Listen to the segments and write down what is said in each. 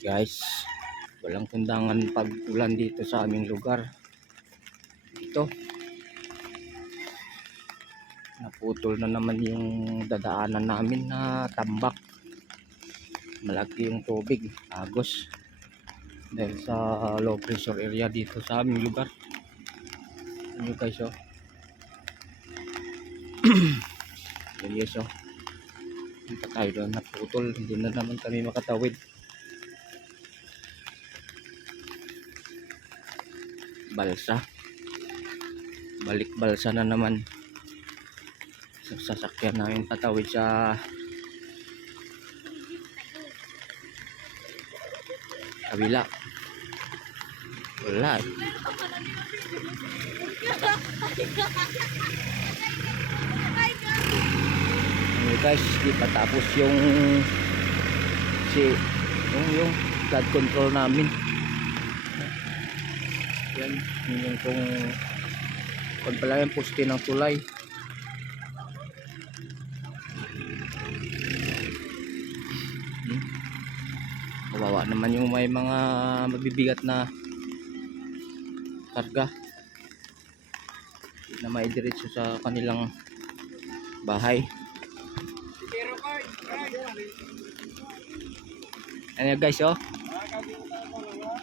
guys. Walang kundangan pag ulan dito sa aming lugar. Ito. Naputol na naman yung dadaanan namin na tambak. Malaki yung tubig agos. Dahil sa low pressure area dito sa aming lugar. Ano guys oh? Yun guys oh? Punta tayo doon. Naputol. Hindi na naman kami makatawid balsa. Balik balsa na naman. Sa sasakyan namin patawid sa kabila. Wala. Ano guys di pa tapos yung si yung yung flood control namin yan. Yun yung kung kung pala yung poste ng tulay. Hmm. kawawa naman yung may mga mabibigat na karga na maidiretso sa kanilang bahay. Ano guys oh?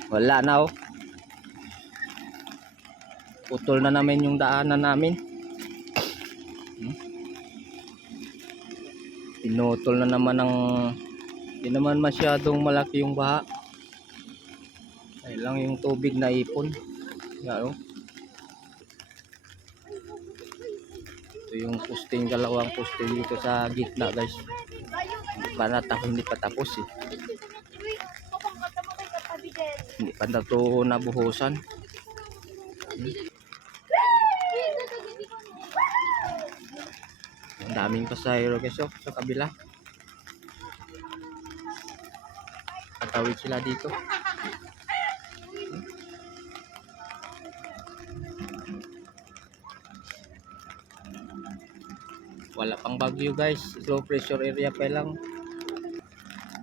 Wala na oh putol na namin yung daanan namin. Hmm? pinutol na naman ng hindi naman masyadong malaki yung baha. Ay lang yung tubig na ipon. Yan oh. Ito yung posting dalawang posting dito sa gitna guys. Hindi pa natapos hindi pa tapos eh. Hindi pa na to nabuhusan ang daming pasahero guys oh, sa kabila. Katawid sila dito. Wala pang bagyo guys. Low pressure area pa lang.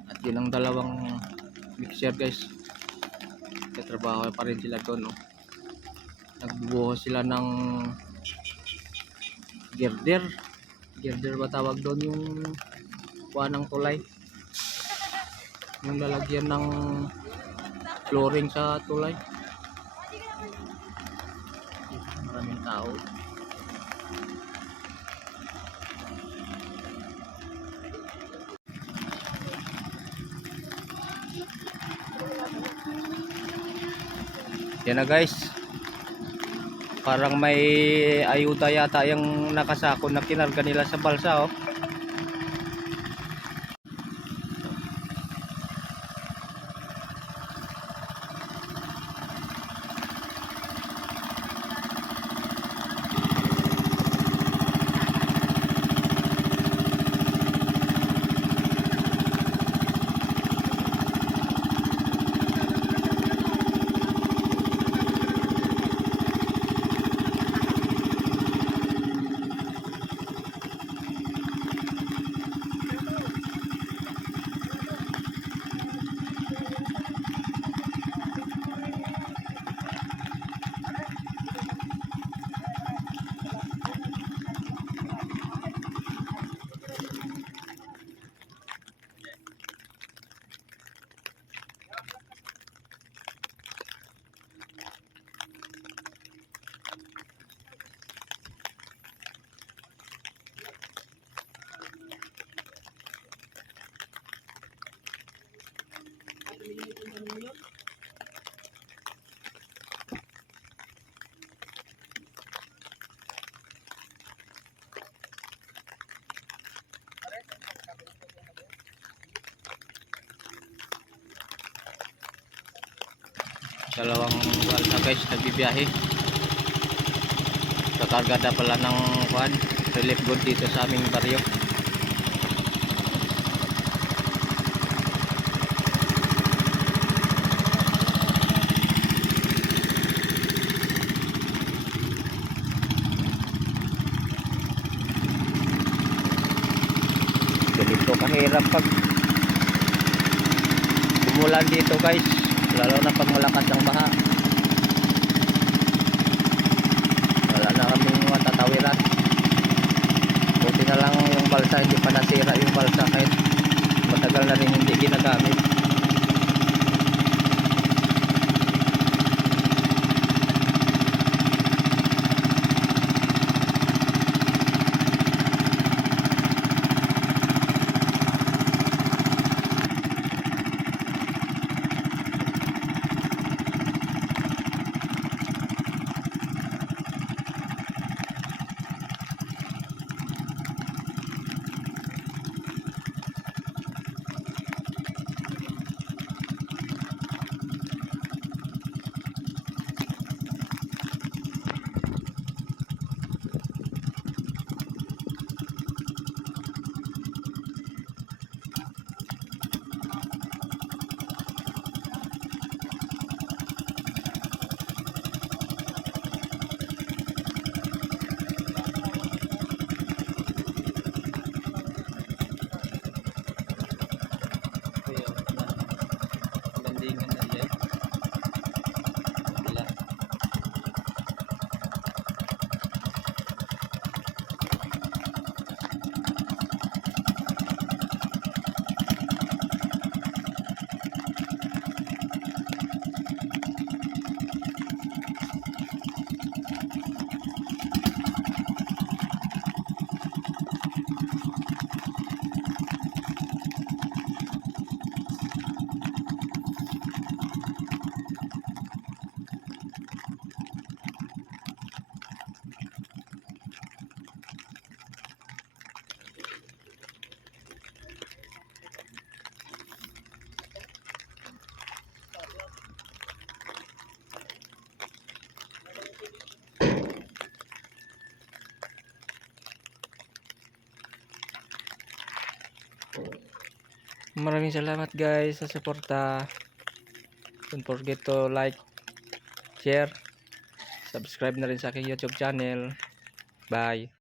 At yun ang dalawang mixer guys. Katrabaho pa rin sila doon no? nagbubuhos sila ng girder girder ba tawag doon? Yung kuha ng tulay. Yung lalagyan ng flooring sa tulay. Maraming tao. Yan na guys parang may ayuda yata yung nakasako na kinarga nila sa balsa oh dalawang balsa guys nagbibiyahe. Kakargada pala ng kuhan relief good dito sa aming baryo. Ganito kahirap pag umulan dito guys lalo na pag malakas ang baha. Wala na kaming matatawiran. Buti na lang yung balsa hindi pa nasira yung balsa kahit matagal na rin hindi ginagamit Maraming salamat guys sa suporta. Don't forget to like, share, subscribe na rin sa aking YouTube channel. Bye.